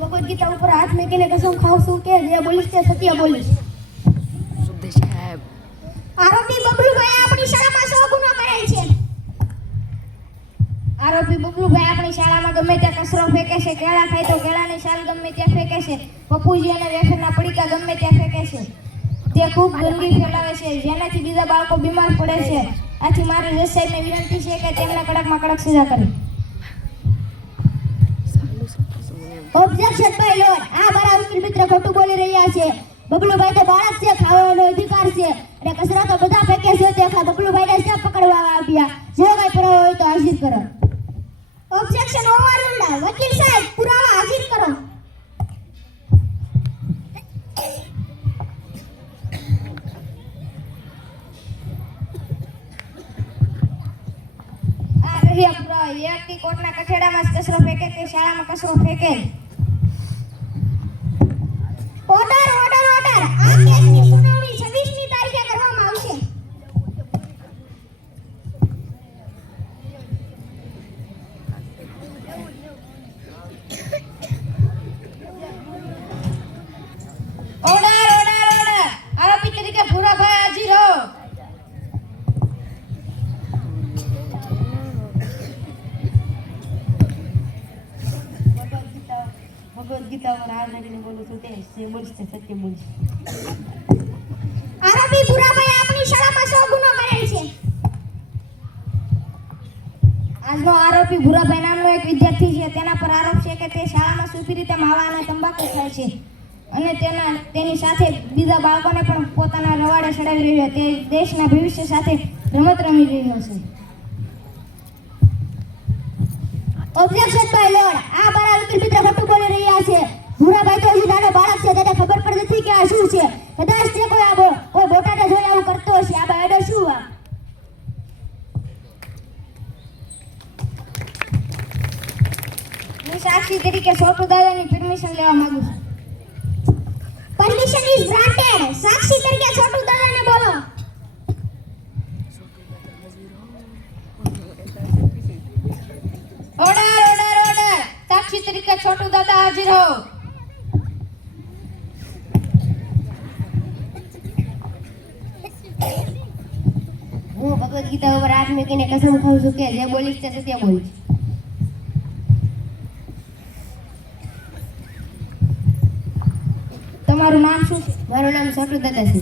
ભગવદ ગીતા ઉપર હાથ મૂકીને કસમ ખાઉં છું કે જે બોલીશ તે સત્ય બોલીશ. આરોપી બબલુભાઈ આપણી શાળામાં 100 ગુનો કરેલ છે. આરોપી બબલુભાઈ આપણી શાળામાં ગમે ત્યાં કચરો ફેંકે છે. કેળા ખાય તો કેળાની શાલ ગમે ત્યાં ફેંકે છે. પપ્પુજી અને વેફરના પડીકા ગમે ત્યાં ફેંકે છે. તે ખૂબ ગંદકી ફેલાવે છે, જેનાથી બીજા બાળકો બીમાર પડે છે. આથી મારે જજ સાહેબને વિનંતી છે કે તેમને કડકમાં કડક સજા કરે. ઓબ્જેક્શન બાય લોર્ડ, આ મારા વકીલ મિત્ર ખોટું બોલી રહ્યા છે. બબલુભાઈ તો બાળક છે, ખાવાનો અધિકાર છે અને કચરો તો બધા ફેંકે છે. તે બબલુભાઈને ક્યાં પકડવામાં આવ્યા? જો કઈ પુરાવો હોય તો હાજર કરો. ઓબ્જેક્શન ઓવરરૂલ્ડ. વકીલ સાહેબ, પુરાવા હાજર કરો. આ રહ્યા પુરાવા. વ્યક્તિ કોર્ટના કઠેડામાં કચરો ફેંકે કે શાળામાં કચરો ફેંકે. Order order order. આ કેસની સુનાવણી 26મી તારીખે કરવામાં આવશે. Order order order. આરોપી તરીકે ભૂરાભાઈ હાજર હો. ભગવદ ગીતા પર હાથ નાખીને બોલું છું તે બોલીશ તે સત્ય બોલીશ. આરોપી ભૂરાભાઈ આપણી શાળામાં 100 ગુનો કરેલ છે. આજનો આરોપી ભૂરાભાઈ નામનો એક વિદ્યાર્થી છે. તેના પર આરોપ છે કે તે શાળામાં સુખી રીતે માવા અને તંબાકુ ખાય છે અને તેની સાથે બીજા બાળકોને પણ પોતાના રવાડે ચડાવી રહ્યો. તે દેશના ભવિષ્ય સાથે રમત રમી રહ્યો છે. ઓબ્જેક્શન બાય લોર્ડ, આ મારા વકીલ મિત્ર ખોટું બોલી રહ્યા છે. ભૂરાભાઈ તો હજી નાનો બાળક છે, તેને ખબર પણ નથી કે આ શું છે. કદાચ તે કોઈ બોટાને જોઈ આવું કરતો હશે. આ બાયડો શું? હું સાક્ષી તરીકે છોટુ દાદાની પરમિશન લેવા માંગુ છું. Permission is granted. સાક્ષી તરીકે છોટુ દાદાને બોલો. Order order order. સાક્ષી તરીકે છોટુ દાદા હાજર હો. હું ભગવદ ગીતા ઉપર હાથ મૂકીને કસમ ખાઉં છું કે જે બોલીશ તે સત્ય બોલીશ. તમારું નામ શું છે? મારું નામ છોટુ દાદા છે.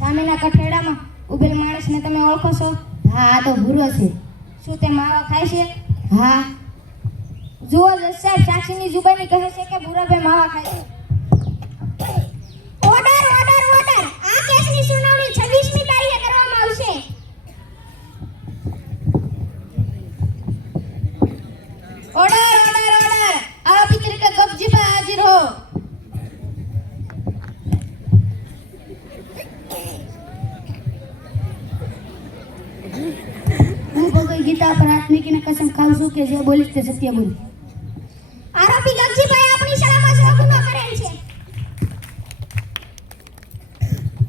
સામેના કઠેડામાં ઉભેલ માણસને તમે ઓળખો છો? હા, આ તો ભૂરો છે. શું તે માવા ખાય છે? હા. જુઓ જજ સાહેબ, સાક્ષીની જુબાની કહે છે કે ભૂરાભાઈ માવા ખાય છે. Order order order. આ કેસની સુનાવણી 26મી તારીખે કરવામાં આવશે. Order order order. આરોપી તરીકે ગપજીભાઈ હાજર હો. હું ભગવદ ગીતા પર હાથ મૂકીને કસમ ખાઉં છું કે જે બોલીશ તે સત્ય બોલીશ. આરોપી ગપજીભાઈ આપણી શાળામાં 100 ગુનો કરેલ છે.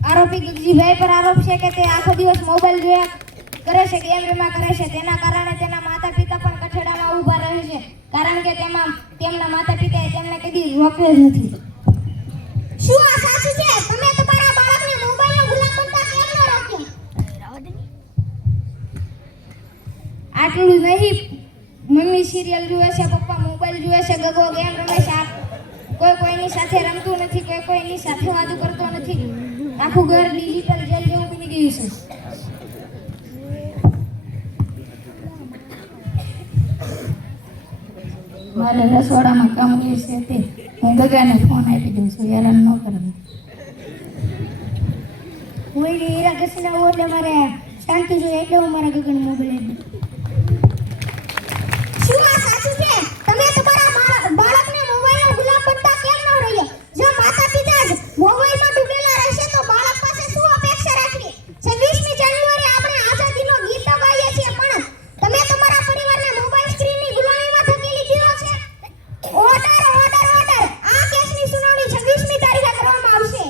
આરોપી ગપજીભાઈ પર આરોપ છે કે તે આખો દિવસ મોબાઈલ જોયા કરે છે, ગેમ રમ્યા કરે છે. તેના કારણે તેના માતા પિતા પણ કઠેડામાં ઊભા રહે છે, કારણ કે તેમના માતા પિતાએ તેમને કદી રોક્યો જ નથી. શું આ સાચું છે? તમે તમારા બાળકને મોબાઈલનો ગુલામ બનતા કેમ ન રોક્યો? આટલું જ નહીં, મમ્મી સિરિયલ જુએ છે, પપ્પા મોબાઈલ જુએ છે, ગગો ગેમ રમે છે. કોઈ કોઈની સાથે રમતું નથી, કોઈ કોઈની સાથે વાતું કરતો નથી. આખું ઘર ડિજિટલ જેલ જેવું બની ગયું છે. મારે રસોડામાં કામ હોય છે તે હું ગગાને ફોન આપી દઉં છું. હેરાન ન કરે. હું એને હીરા ઘસીને આવું એટલે મારે શાંતિ જોઈએ, એટલે હું મારા ગગન મોબાઈલ આપી દઉં. શું આ સાચું છે? તમે તમારા બાળકને મોબાઈલનો ગુલામ બનતા કેમ ન રહ્યો? જો માતા પિતા જ મોબાઈલમાં ડૂબેલા રહેશે તો બાળક પાસે શું અપેક્ષા રાખવી? 26મી જાન્યુઆરી આપણે આઝાદીનો ગીત તો ગાઈએ છીએ, પણ તમે તમારા પરિવારને મોબાઈલ સ્ક્રીનની ગુલામીમાં ધકેલી દીધો છે. Order order order. આ કેસની સુનાવણી 26મી તારીખે કરવામાં આવશે.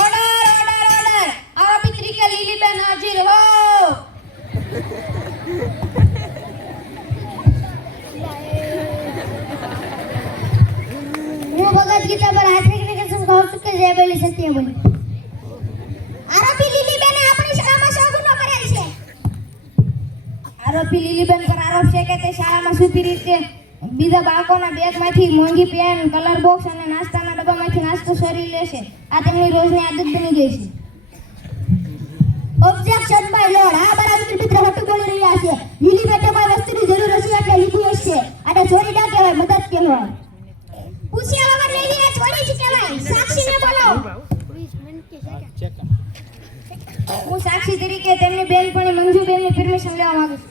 Order order order. સત્ય બોલી. આરોપી લીલીબેને આપણી શાળામાં શો ગુનો કરેલ છે? આરોપી લીલીબેન પર આરોપ છે કે તે શાળામાં સૂતી રીતે બીજા બાળકોના બેગમાંથી મોંઘી પેન, કલર બોક્સ અને નાસ્તાના ડબ્બામાંથી નાસ્તો ચોરી લે છે. આ તેમની રોજની આદત બની ગઈ છે. Objection by lord. આ બરાબર મિત્ર હટુ બોલી રહ્યા છે. લીલીબેન કોઈ વસ્તુની જરૂર હશે એટલે લીધું હશે. આને ચોરી ના કહેવાય, મદદ કહેવાય. પૂછ્યા વગર લઈ લીધા ચોરી જ કહેવાય. સાક્ષીને બોલાવો. હું સાક્ષી તરીકે તેમની બેનપણી મંજુબેનની પરમિશન લેવા માંગુ છું.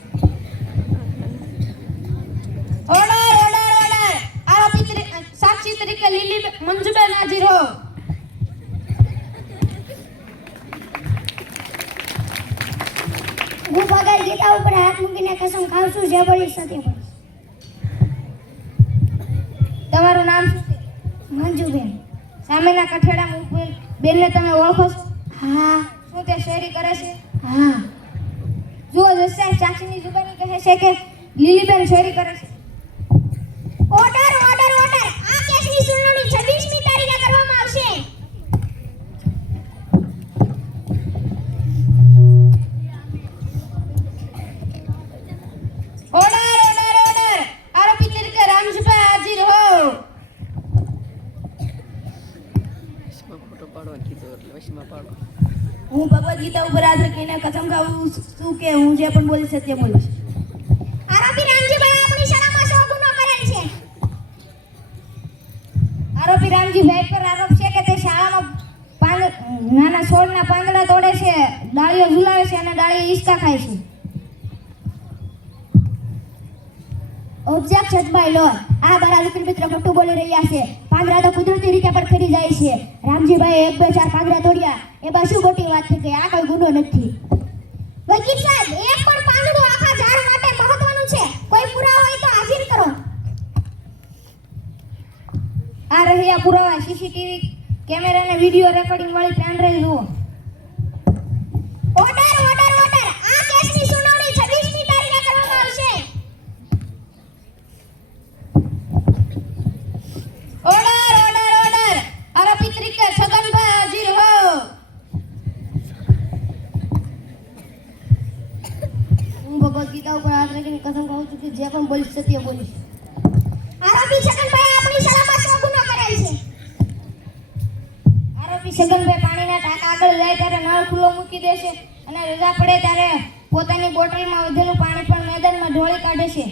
Order order order. આરોપી સાક્ષી તરીકે મંજુબેન હાજર હો. હું ભગત ગીતા ઉપર હાથ મૂકીને કસમ ખાઉં છું જે બોલીશ સત્ય બોલીશ. તમારું નામ શું છે? મંજુબેન. સામેના કઠેડા ઉભેલ બેનને તમે ઓળખો છો? હા. શું તે ચોરી કરે છે? હા. જુઓ જજ સાહેબ, સાક્ષીની જુબાની કહે છે કે લીલીબેન ચોરી કરે છે. Order order order. આ કેસની સુનાવણી 26મી તારીખે કરવામાં આવશે. Order order order. આરોપી તરીકે રામજીભાઈ હાજર હો. ફોટો પાડવા કીધો એટલે વશમાં પાડો. હું ભગવદ ગીતા ઉપર હાથ રાખીને કસમ ખાઉં છું કે હું જે પણ બોલીશ સત્ય બોલીશ. આરોપી રામજીભાઈ આપણી શાળામાં શો ગુનો કરેલ છે? આરોપી રામજીભાઈ પર આરોપ છે કે તે શાળામાં નાના છોડના પાંદડા તોડે છે, ડાળીઓ ઝુલાવે છે અને ડાળીએ હિંચકા ખાય છે. Objection by lord. આ બરાબર મિત્ર ખોટું બોલી રહ્યા છે. પાંદડા તો કુદરતી રીતે પર ખરી જાય છે. રામજીભાઈ 1 2 4 પાંદડા તોડ્યા એમાં શું મોટી વાત છે કે આ કોઈ ગુનો નથી. વકીલ સાહેબ, એક પણ પાંદડું આખા ઝાડ માટે મહત્વનું છે. કોઈ પુરાવો હોય તો હાજર કરો. આ રહ્યા પુરાવા. સીસીટીવી કેમેરા અને વિડિયો રેકોર્ડિંગ વાળી પેન ડ્રાઈવ જુઓ. Order order order. આ કેસની સુનાવણી 26મી તારીખે કરવામાં આવશે. Order order order. આરોપી તરીકે છગનભાઈ હાજર હો. હું ભગવદ ગીતા ઉપર હાથ રાખીને કસમ ખાઉં છું કે જે પણ બોલીશ સત્ય બોલીશ. આરોપી છગનભાઈ આપણી શાળામાં શો ગુનો કરેલ છે? આરોપી છગનભાઈ પાણીના ટાંકા આગળ જાય ત્યારે નળ ખુલ્લો મૂકી દે છે અને રજા પડે ત્યારે પોતાની બોટલમાં વધેલું પાણી પણ મેદાનમાં ઢોળી કાઢે છે.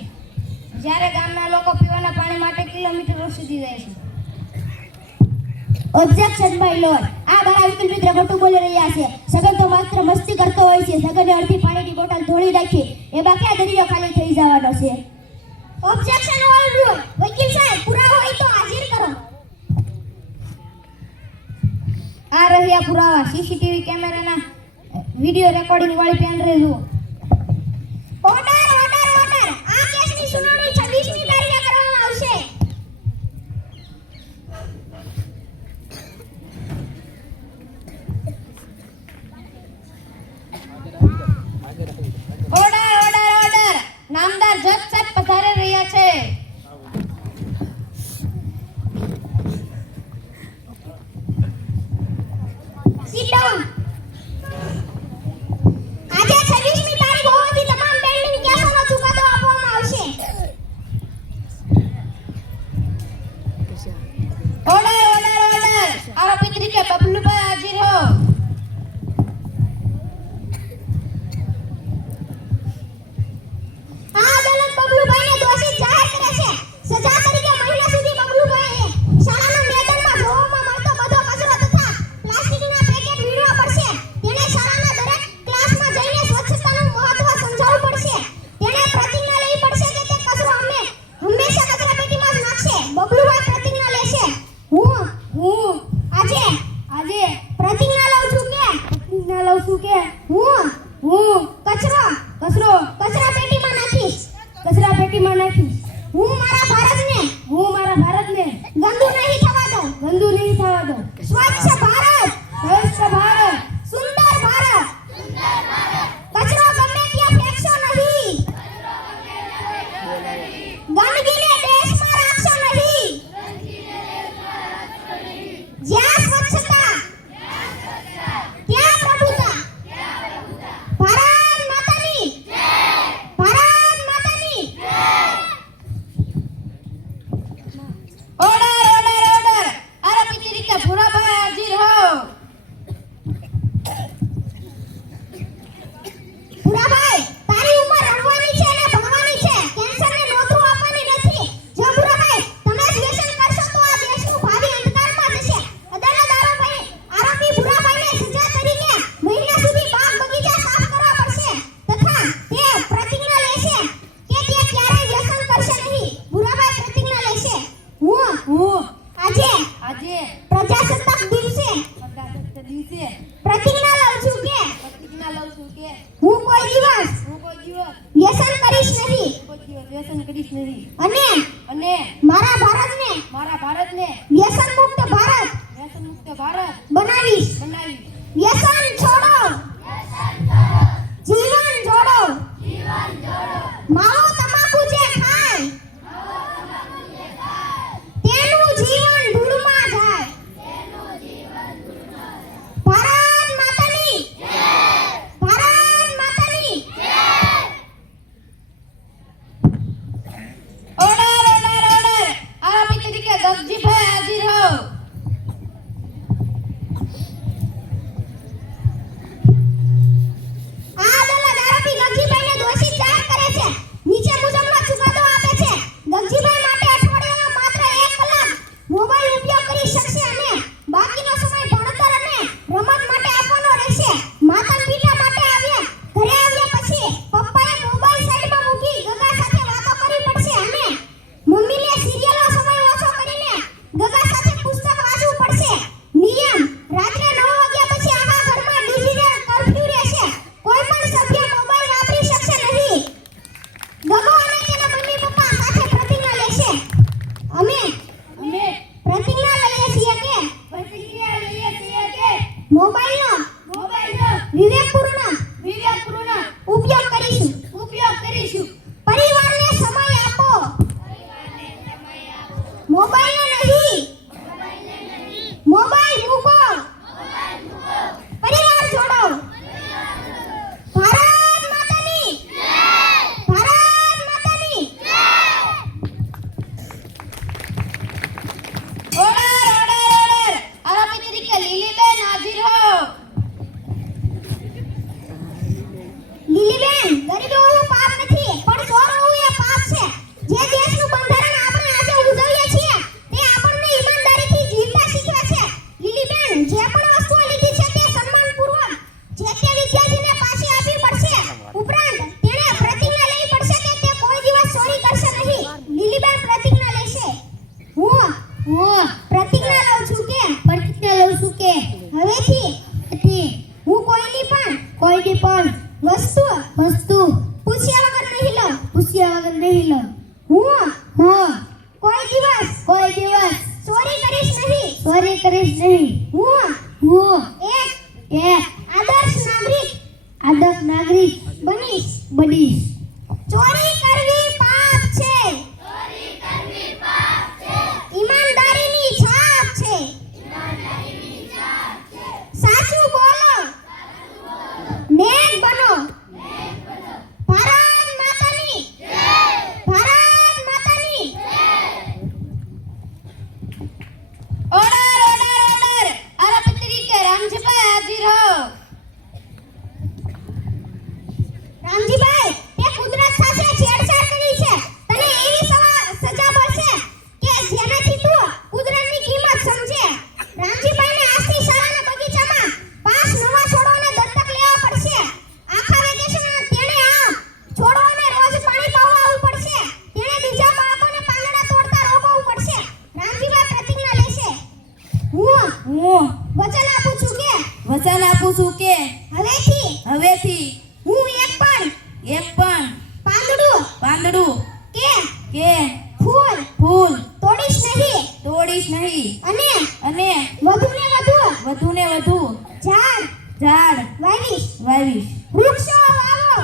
જ્યારે ગામના લોકો પીવાના પાણી માટે કિલોમીટરો સુધી જાય છે. Objection by lord. આ બરાબર મિત્ર ખોટું બોલી રહ્યા છે. સગન તો માત્ર મસ્તી કરતો હોય છે. સગને અડધી પાણીની બોટલ ધોળી નાખી એમાં ક્યાં દરિયો ખાલી થઈ જવાનો છે? Objection all rule. વકીલ સાહેબ, પુરાવો હોય તો હાજર કરો. આ રહ્યા પુરાવા. સીસીટીવી કેમેરાના વિડિયો રેકોર્ડિંગ વાળી પેન ડ્રાઈવ જુઓ. Order order order. આ કેસની સુનાવણી 26મી તારીખે કરવામાં આવશે. Order order order. નામદાર જજ સાહેબ પધારી રહ્યા છે. Sit down. આજે 26મી વ્યસન કરીશ નહીં કોઈ દિવસ વ્યસન કરીશ નહીં અને અને મારા ભારતને મારા ભારતને વ્યસન મુક્ત ભારત વ્યસન મુક્ત ભારત બનાવીશ. બનાવી વ્યસન છોડો જીવન જોડો માવો તમાકુ જે ખાય તેનું જીવન ધૂળમાં જાય. ભારત માતાની ભારત માતાની ઓર્ડર ઓર્ડર ઓર્ડર આરોપી તરીકે ગગજીભાઈ હાજર હો. આ અદાલત આરોપી ગગજીભાઈને દોષિત જાહેર કરે છે. નીચે મુજબનો ચુકાદો આપે છે. ગગજીભાઈ માટે અઠવાડિયામાં માત્ર 1 કલાક મોબાઈલ ઉપયોગ કરી શકશે અને બાકીનો સમય ભણતર અને રમત માટે આપવાનો રહેશે. માતા પિતા માટે ઘરે આવ્યા પછી પપ્પાએ મોબાઈલ સાઈડમાં મૂકી ગગા સાથે વાતો કરવી પડશે અને મમ્મીને સિરિયલનો સમય ઓછો કરીને ગગા સાથે પુસ્તક વાંચવું પડશે. નિયમ રાત્રે 9 વાગ્યા પછી આખા ઘરમાં ડિજિટલ કર્ફ્યુ રહેશે. કોઈ પણ સભ્ય મોબાઈલ વાપરી શકશે નહીં. ગગો અને તેના મમ્મી પપ્પા સાથે પ્રતિજ્ઞા લેશે. અમે પ્રતિજ્ઞા લઈએ છીએ કે મોબાઈલનો વિવેકપૂર્ણ ઉપયોગ કરીશું. પરિવારને સમય આપો. મોબાઈલને નહીં. મોબાઈલ મૂકો. પરિવાર જોડો. ભારત માતાની ભારત માતાની ઓર્ડર ઓર્ડર ઓર્ડર આરોપી તરીકે લીલીબેન હાજર હો. લીલીબેન, ગરીબી હોવું પાપ નથી, પણ ચોર હોવું એ પાપ છે. જે દેશનું બંધારણ આપણે આજે ઉજવીએ છીએ, તે આપણને ઈમાનદારીથી જીવતા શીખવે છે. લીલીબેન, જે પણ વસ્તુઓ લીધી છે તે સન્માનપૂર્વક જે તે વિદ્યાર્થીને પાછી આપવી પડશે. ઉપરાંત તેણે પ્રતિજ્ઞા લેવી પડશે કે તે કોઈ દિવસ ચોરી કરશે નહીં. લીલીબેન પ્રતિજ્ઞા લેશે. હું પ્રતિજ્ઞા લઉં છું કે હવેથી હું કોઈની પણ વસ્તુ પૂછ્યા વગર નહીં લઉં. હું કોઈ દિવસ ચોરી કરીશ નહીં. હું એક આદર્શ નાગરિક બનીશ. ચોરી કરવી પાપ છે. ઈમાનદારીની છાપ છે. સાચું બોલો. નેક બનો. ભારત માતાની ભારત માતાની ઓર્ડર ઓર્ડર ઓર્ડર આરોપી તરીકે રામજીભાઈ હાજર હો. રામજીભાઈ, તે કુદરત સાથે છેડછાડ કરી છે. તને એવી સજા મળશે કે જેનાથી તું કુદરતની કિંમત સમજે. રામજીભાઈને આજથી શાળાના બગીચામાં 5 નવા છોડોને દત્તક લેવા પડશે. આખા વેકેશનમાં તેણે આ છોડોને રોજ પાણી પાવા આવવું પડશે. તેણે બીજા બાળકોને પાંદડા તોડતા રોકવું પડશે. રામજીભાઈ પ્રતિજ્ઞા લેશે. હું વચન આપું છું કે હવેથી હું એક પણ પાંદડું કે ફૂલ તોડીશ નહીં અને વધુને વધુ ઝાડ વાવીશ. વૃક્ષો વાવો.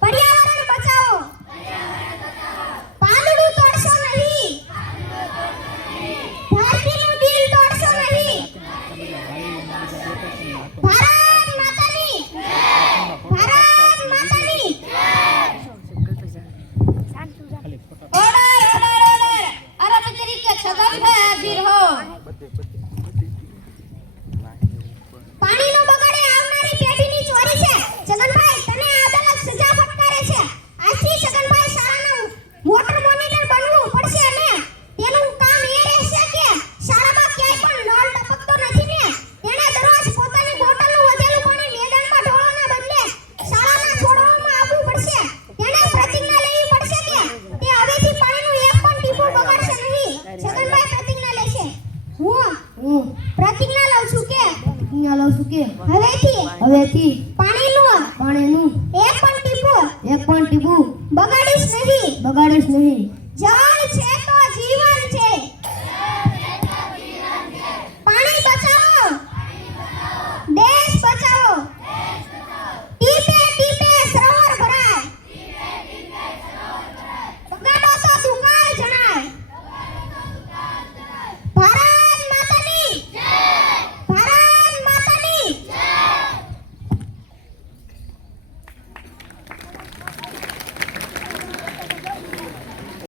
પર્યાવરણ બચાવો. પાંદડું તોડશો નહીં. ધરતીનું દિલ તોડશો નહીં. ભારત માતાની ઓર્ડર ઓર્ડર ઓર્ડર આરોપી તરીકે છગનભાઈ હાજર હો. પાણીનો બગાડે આવનારી પેઢીની ચોરી છે. છગનભાઈ, તને આ અદાલત સજા ફટકારે છે. આજથી છગનભાઈ શાળાનો મોટર મોનિટર બનવું પડશે અને તેનું કામ એ રહેશે કે શાળામાં ક્યાંય પણ નળ ટપકતો નથી ને તેણે દરરોજ પોતાની બોટલનું વધેલું પાણી મેદાનમાં ઢોળવાના બદલે શાળાના છોડવામાં આવવું પડશે. તેણે પ્રતિજ્ઞા લેવી પડશે કે તે હવેથી પાણીનું એક પણ ટીપું બગાડશે નહીં. છગનભાઈ પ્રતિજ્ઞા લેશે. હું પ્રતિજ્ઞા લઉં છું કે હવેથી પાણીનું એક પણ ટીપું નહીં.